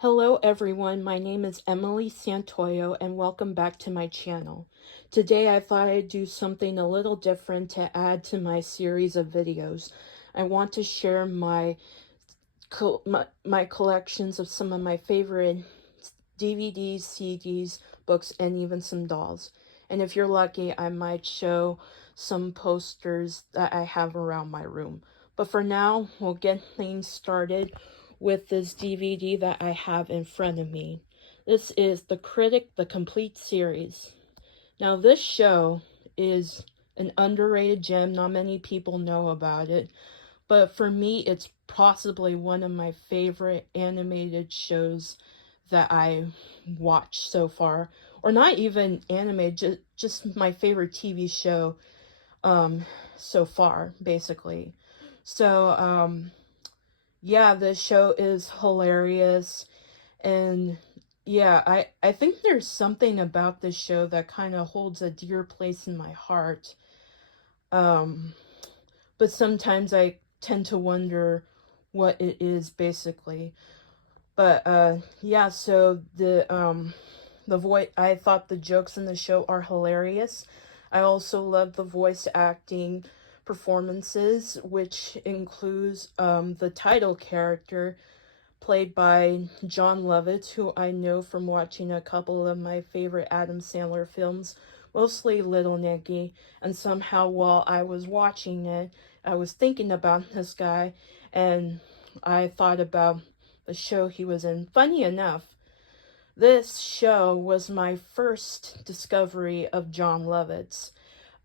Hello everyone, my name is Emily Santoyo and welcome back to my channel. Today I thought I'd do something a little different to add to my series of videos. I want to share my collections of some of my favorite DVDs, CDs, books, and even some dolls. And if you're lucky, I might show some posters that I have around my room. But for now, we'll get things started with this DVD that I have in front of me. This is The Critic, the complete series. Now, this show is an underrated gem. Not many people know about it. But for me, it's possibly one of my favorite animated shows that I watched so far. Or not even animated, just my favorite TV show so far, basically. So, yeah, this show is hilarious. And yeah, I think there's something about this show that kind of holds a dear place in my heart. Um, but sometimes I tend to wonder what it is basically. But yeah, so the voice, I thought the jokes in the show are hilarious. I also love the voice acting performances, which includes the title character played by John Lovitz, who I know from watching a couple of my favorite Adam Sandler films, mostly Little Nicky. And somehow while I was watching it, I was thinking about this guy, and I thought about the show he was in. Funny enough, this show was my first discovery of John Lovitz.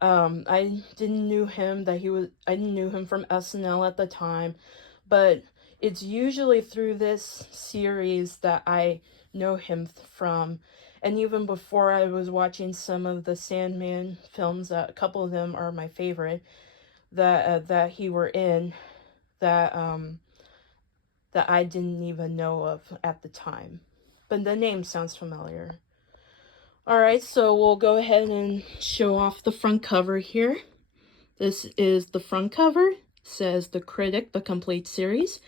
I didn't knew him that he was. I knew him from SNL at the time, but it's usually through this series that I know him from. And even before, I was watching some of the Sandman films. A couple of them are my favorite that he were in. That that I didn't even know of at the time. But the name sounds familiar. Alright, so we'll go ahead and show off the front cover here. This is the front cover. It says The Critic, the complete series.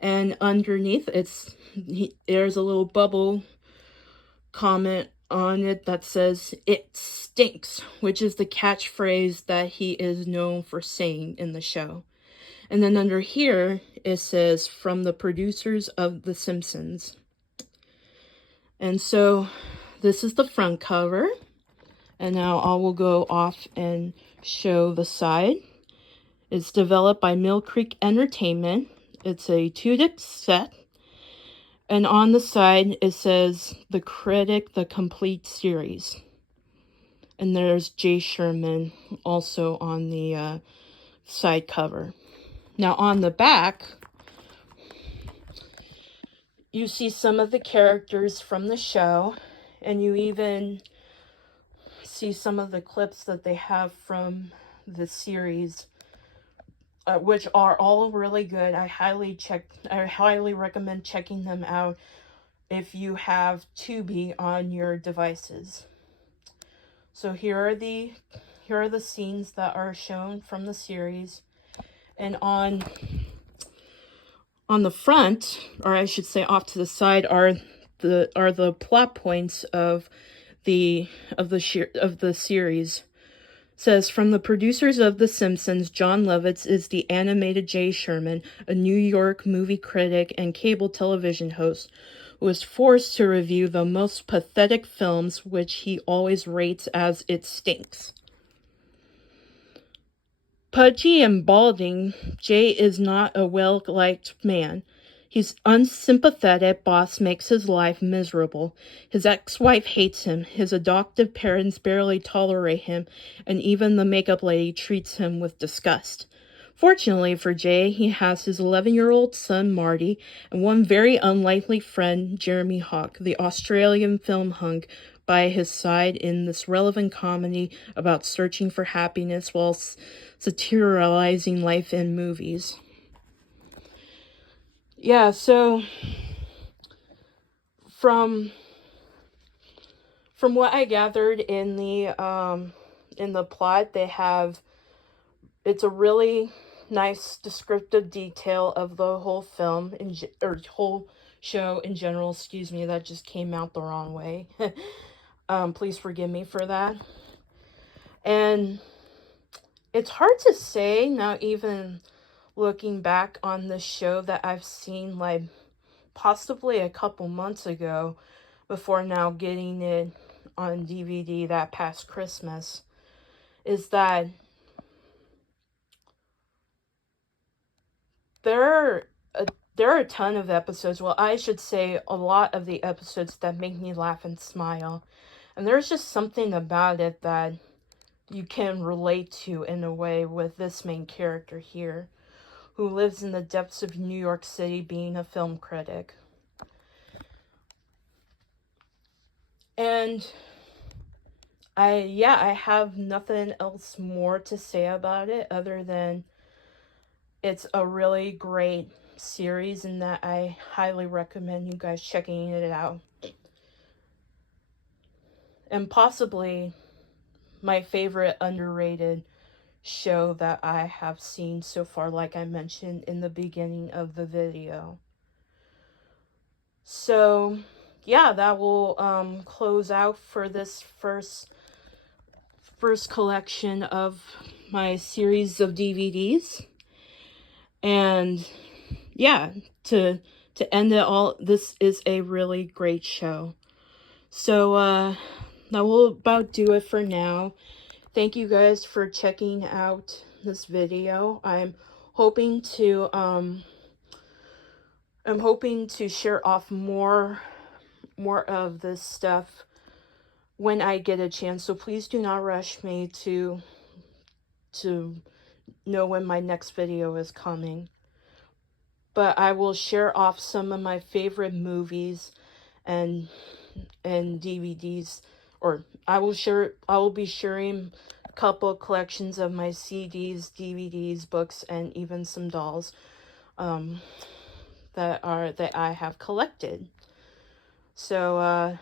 And underneath, there's a little bubble comment on it that says, "It stinks," which is the catchphrase that he is known for saying in the show. And then under here, it says, "From the producers of The Simpsons." And so this is the front cover. And now I will go off and show the side. It's developed by Mill Creek Entertainment. It's a 2-disc set. And on the side, it says The Critic, the complete series. And there's Jay Sherman also on the side cover. Now on the back, you see some of the characters from the show, and you even see some of the clips that they have from the series, which are all really good. I highly recommend checking them out if you have Tubi on your devices. So here are the scenes that are shown from the series, and on the front, or I should say off to the side, are the plot points of the series. It says, "From the producers of The Simpsons, John Lovitz is the animated Jay Sherman, a New York movie critic and cable television host, who is forced to review the most pathetic films, which he always rates as it stinks. Pudgy and balding, Jay is not a well-liked man. His unsympathetic boss makes his life miserable. His ex-wife hates him. His adoptive parents barely tolerate him, and even the makeup lady treats him with disgust. Fortunately for Jay, he has his 11-year-old son, Marty, and one very unlikely friend, Jeremy Hawk, the Australian film hunk, by his side in this relevant comedy about searching for happiness while satirizing life in movies." Yeah, so from what I gathered in the plot, it's a really nice descriptive detail of the whole film or whole show in general. Excuse me, that just came out the wrong way. Please forgive me for that. And it's hard to say now, even looking back on this show that I've seen like possibly a couple months ago before now getting it on DVD that past Christmas, is that there are a ton of episodes, well, I should say a lot of the episodes that make me laugh and smile. And there's just something about it that you can relate to in a way with this main character here, who lives in the depths of New York City being a film critic. And I have nothing else more to say about it other than it's a really great series and that I highly recommend you guys checking it out. And possibly my favorite underrated show that I have seen so far, like I mentioned in the beginning of the video. So yeah, that will close out for this first collection of my series of DVDs. And yeah, to end it all, this is a really great show. So that will about do it for now. Thank you guys for checking out this video. I'm hoping to share off more of this stuff when I get a chance. So please do not rush me to know when my next video is coming. But I will share off some of my favorite movies and DVDs, or I will be sharing a couple collections of my CDs, DVDs, books, and even some dolls that I have collected. So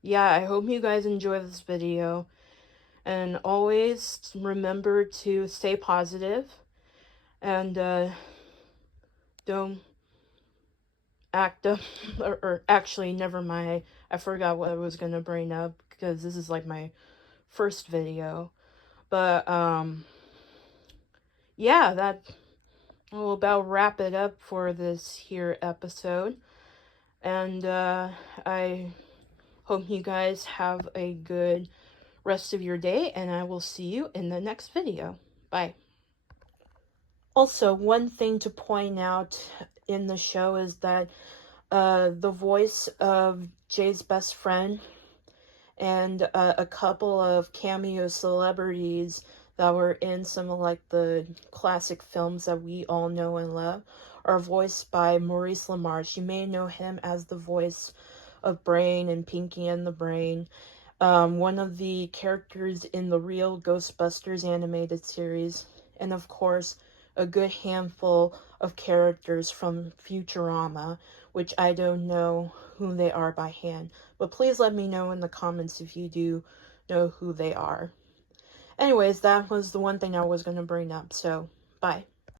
yeah, I hope you guys enjoy this video, and always remember to stay positive and don't act up, or actually, never mind. I forgot what I was gonna bring up because this is like my first video. But yeah, that will about wrap it up for this here episode. And I hope you guys have a good rest of your day, and I will see you in the next video. Bye. Also, one thing to point out in the show is that the voice of Jay's best friend and a couple of cameo celebrities that were in some of like the classic films that we all know and love are voiced by Maurice LaMarche. You may know him as the voice of Brain and Pinky and the Brain, one of the characters in the real Ghostbusters animated series, and of course a good handful of characters from Futurama, which I don't know who they are by hand, but please let me know in the comments if you do know who they are. Anyways, that was the one thing I was going to bring up, so bye.